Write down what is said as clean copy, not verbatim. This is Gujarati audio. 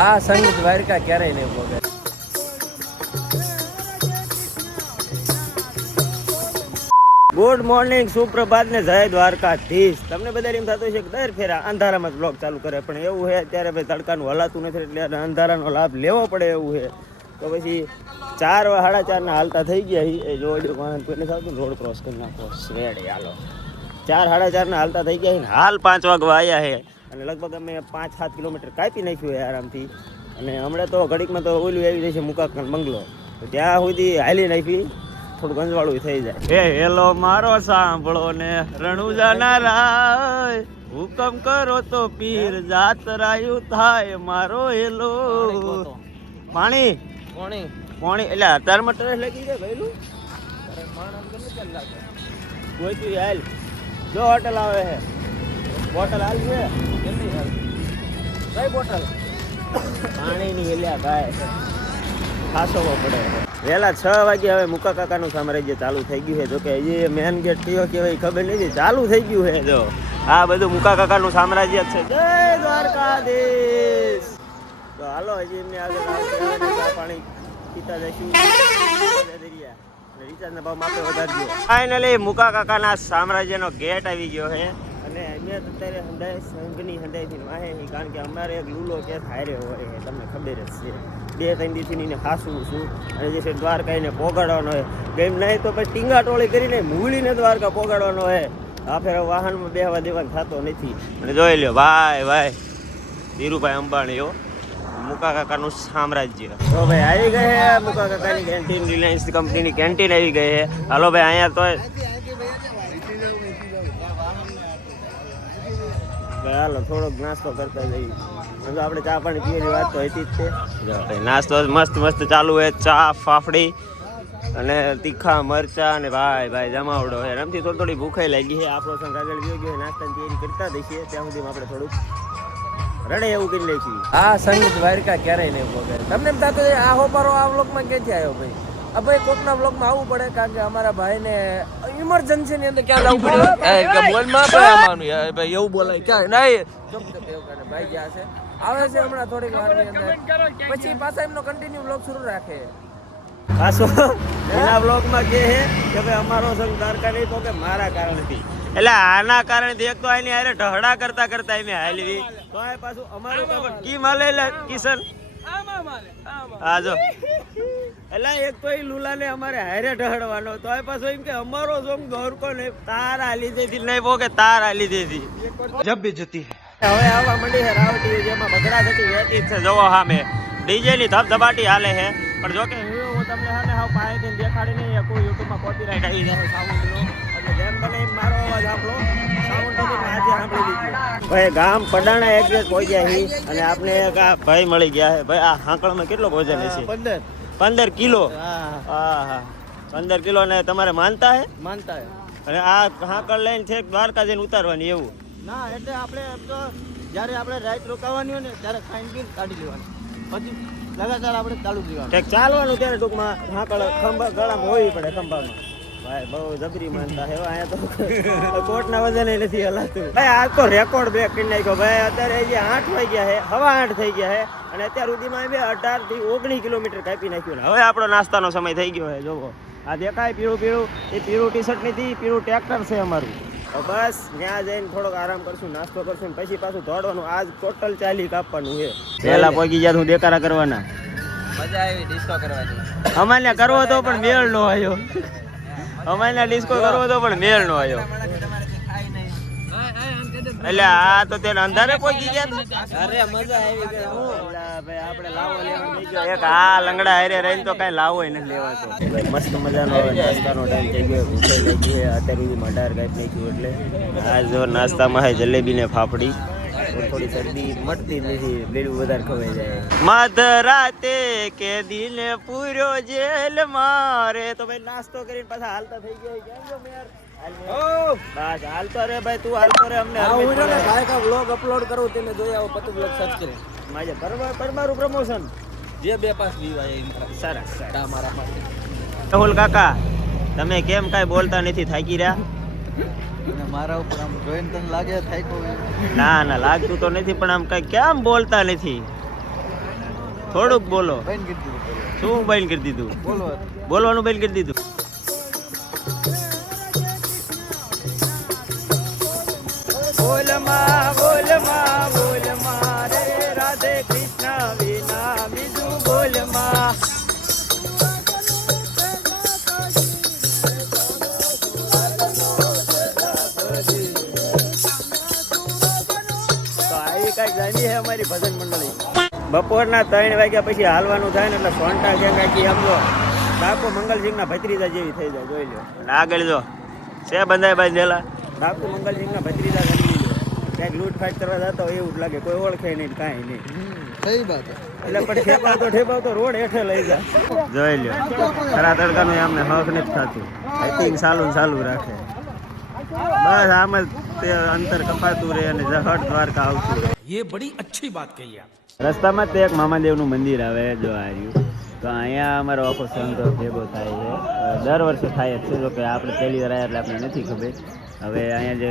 આ સંગ દ્વારકા ક્યારેય નહીં ભોગે. ગુડ મોર્નિંગ, સુપ્રભાત ને જય દ્વારકાધીશ. તમને બધા એમ થતું છે કે દર ફેરા અંધારામાં જ બ્લોગ ચાલુ કરે, પણ એવું છે અત્યારે ભાઈ તડકાનું હલાતું નથી એટલે અંધારાનો લાભ લેવો પડે એવું છે. તો પછી 4 સાડા 4 ના હાલતા થઈ ગયા. એ જોડ્યું વાહન કોઈને થતું રોડ ક્રોસ કરી નાખો રેડી હાલો. 4 સાડા 4 ના હાલતા થઈ ગયા. હાલ 5 વાગવા આવ્યા છે અને લગભગ અમે 5-7 કિલોમીટર કાપી નાખ્યું છે આરામથી. અને હમણાં તો ઘડીકમાં તો ઓલું આવી જાય છે મુકાકન બંગલો, તો ત્યાં સુધી હાલી નાખી થોડું ગંજવાળું થઈ જાય. એ હેલો મારો સાંભળો ને રણુજાના રાય, હુકમ કરો તો પીર જાતરાયું થાય મારો હેલો. પાણી પાણી એટલે અત્યારે મટર લગી જાય ભાઈલું કોઈ તું હાલ. જો હોટલ આવે છે, બોટલ હાલ છે કઈ બોટલ પાણીની હેલ્યા ગાય ખાસોવો પડે. વહેલા 6 વાગે હવે મુકા કાકાનું સામ્રાજ્ય ચાલુ થઈ ગયું છે. જોકે હજી મેન ગેટ કયો કહેવાય ખબર નથી, ચાલુ થઈ ગયું છે. જો આ બધું મુકા કાકાનું સામ્રાજ્ય જ છે. જય દ્વારકાધીશ. તો હાલો હજી એમને આગળ પાણી પીતા જઈશું. રિચાર્જના ભાવ માપે વધારી દો. ફાઇનલી મુકા કાકાના સામ્રાજ્યનો ગેટ આવી ગયો છે. અને અહીંયા અત્યારે હંડાઈ સંઘની હંડાઈથી વાહે, કારણ કે અમારે એક લૂલો કેસ હારે હોય તમને ખબર જ છે. 2-3 દિવસથી એને ખાસું છું અને જે છે દ્વારકા એને પોગાડવાનો હોય. ગેમ નહીં તો પછી ટીંગા ટોળી કરીને મૂળીને દ્વારકા પોગાડવાનો હોય. આ ફેર વાહનમાં બેહવા દેવાનો થતો નથી. અને જોઈ લ્યો ભાઈ ધીરુભાઈ અંબાણીઓ મુકા કાકાનું સામ્રાજ્ય. તો ભાઈ આવી ગઈ છે મુકા કાકાની કેન્ટીન, રિલાયન્સ કંપનીની કેન્ટીન આવી ગઈ છે. હાલો ભાઈ અહીંયા તો હાલો થોડોક નાસ્તો કરતા જઈએ. આપણે ચા પાણી પીવાની વાત તો હતી જ છે. નાસ્તો મસ્ત ચાલુ હોય, ચા ફાફડી અને તીખા મરચા અને ભાઈ જમાવડો છે. એમથી થોડી ભૂખાઈ લાગી છે. આપણો સંગ આગળ ગયો ગયો નાસ્તાની તૈયારી કરતા દઈશું. ત્યાં સુધી આપણે થોડુંક રડે એવું કરી લઈશું. આ સંગ દ્વારકા ક્યારેય નહીં ભોગે. તમને એમ થતું આ હોપારો આ વ્લોગમાં ક્યાંથી આવ્યો ભાઈ? આ ભાઈ કોકના વ્લોગમાં આવવું પડે, કારણ કે અમારા ભાઈને ઇમરજન્સી ની અંદર ક્યાં લાવવું પડે. બોલમાં ભાઈ એવું બોલાય ક્યાં નહીં ભાઈ ગયા છે આવે છે હમણાં થોડીક વારની અંદર, પછી પાછા એમનો કન્ટિન્યુ વ્લોગ શરૂ રાખે. ખાસો એના વ્લોગમાં કહે છે કે ભાઈ અમારો સંગ દ્વારકા નહીં તો કે મારા કારણથી, એટલે આના કારણથી એક તો આની હારે ઢહડા કરતા એમ હાલવી તો આ પાછું અમારું કી માલે કિશન હા જો એટલે એક તો એ લુલાને અમારે હારે ઢહડવાનો તો આ પાછું એમ કે અમારો સોંગ દોરકો ને તાર આલી દેતી નહીં પોકે તાર આલી દેતી જબ બી જતી. હવે આવવા મંડી છે રાવટી, જેમાં બગડા થતી વહેતી જ છે. જોવો સામે ડીજે ની ધબધબાટી હાલે છે. પણ જો કે હું તમને હાને હાવ પાસેથી દેખાડી નહીં કોઈ યુટ્યુબમાં કોપીરાઈટ આવી જાય સાઉન્ડનો, એટલે જેમ બને એમ મારો અવાજ આપણો સાઉન્ડ આજે સાંભળી લીધો. ભાઈ ગામ પડાણા એડ્રેસ પહોંચી ગયા છે અને આપણે એક આ ભાઈ મળી ગયા છે. ભાઈ આ હાંકળમાં કેટલો વજન હશે? 15 કિલો. હા 15 કિલો. ને તમારે માનતા હે? માનતા હે. અને આ હાંકળ લઈને છેક દ્વારકા જઈને ઉતારવાની એવું ના? એટલે આપણે તો જ્યારે આપણે રાત રોકાવાની હોય ને ત્યારે ખાઈને પીને કાઢી લેવાની, પછી લગાતાર આપણે ચાલુ જ રહેવાનું. ચાલવાનું ત્યારે ટૂંકમાં હાંકળ ખંભા ગળામાં હોવી પડે ખંભામાં. ભાઈ બહુ જબરી માનતા છે. અહીંયા તો કોટના વજન નથી હલાતું. ભાઈ આ તો રેકોર્ડ બ્રેક કરી નાખ્યો ભાઈ. અત્યારે જે 8 વાગ્યા છે, 8:15 થઈ ગયા છે અને અત્યાર સુધીમાં 18 થી 19 કિલોમીટર કાપી નાખ્યું. હવે આપણો નાસ્તાનો સમય થઈ ગયો છે. જોવો આ દેખાય પીળું એ પીળું ટી-શર્ટ નથી, પીળું ટ્રેક્ટર છે અમારું. બસ ત્યાં જઈને થોડોક આરામ કરશું, નાસ્તો કરશું, પછી પાછું દોડવાનું. આજ ટોટલ 40 કાપવાનું છે. પહેલા પહોંચી ગયા હું દેખાડા કરવાના. મજા આવી ડિસ્કો કરવાની. અમારે કરવો તો પણ મેળ નો આવ્યો. અમારે ડિસ્કો કરવો તો પણ મેળ નો આવ્યો. એટલે આ તો તેને અંધારે પહોંચી ગયા. અરે મજા આવી ગઈ. ભાઈ આપણે લાવો લેવા નહીં ગયો. એક આ લંગડા હારે રહીને તો કઈ લાવો નથી લેવાતો. મસ્ત મજાનો નાસ્તાનો ટાઈમ થઈ ગયો. ભૂખ લાગી છે અત્યારે સુધી 18 કાપી નાખ્યું. એટલે આ જો નાસ્તામાં છે જલેબી ને ફાફડી. થોડી શરદી મટતી નથી, બેડું વધારે ખવાઈ જાય. મધરાતે કે દિલ પૂરો જેલ મારે. તો ભાઈ નાસ્તો કરીને પાછા હાલતા થઈ ગયા. કેમ છો મેર? બસ હાલતો રે ભાઈ, તું હાલતો રે. અમને ભાઈ કા વ્લોગ અપલોડ કરું તેને જોઈ આવો પતુ વ્લોગ સર્ચ કરે. માજે પરમારું પ્રમોશન જે 2-5 વ્યૂ આવે સરસ મારા માટે. રાહુલ કાકા તમે કેમ કાંઈ બોલતા નથી? થાકી રહ્યા? મારા ઉપર આમ જોઈને તને લાગે થાક્યો? ના લાગતું તો નથી, પણ આમ કઈ કેમ બોલતા નથી? થોડુંક બોલો. બંધ કરી દીધું. શું બંધ કરી દીધું? બોલો. બોલવાનું બંધ કરી દીધું. બોલમાં બોલમાં બોલમાં રે રાધે કૃષ્ણ વિના બીજું બોલમાં. કઈક જાણી છે અમારી ભજન મંડળી. બપોરના 3 વાગ્યા પછી હાલવાનું થાય ને એટલે સોંટા ગેંગ આખી આમ જો ડાકુ મંગલસિંહના ભત્રીજા જેવી થઈ જાય, જોઈ લો. અને આગળ જો છે બંધાય ભાઈ દેલા ડાકુ મંગલસિંહના ભત્રીજા સમજી લો. ક્યાંક લૂંટફાટ કરવા જતો હોય એવું જ લાગે, કોઈ ઓળખે નહીં કાંઈ નહીં. સહી વાત. એટલે પણ ઠેપાવતો રોડ હેઠે લઈ જાય, જોઈ લો. ખરા તડકાનું અમને હક નથી થતું. આઈ ચાલુ રાખે બસ આમ જ તે અંતર કપાતું રહે અને જહટ દ્વારકા આવતું રહે. ये बड़ी अच्छी बात कही आप. રસ્તામાં જ તે એક મામાદેવનું મંદિર આવે જો આવ્યું, તો અહીંયા અમારો આખો સંઘ ભેગો થાય છે. દર વર્ષે થાય જ છે, જો કે આપણે પહેલી વાર આવ્યા એટલે આપણે નથી ખબર. હવે અહીંયા જે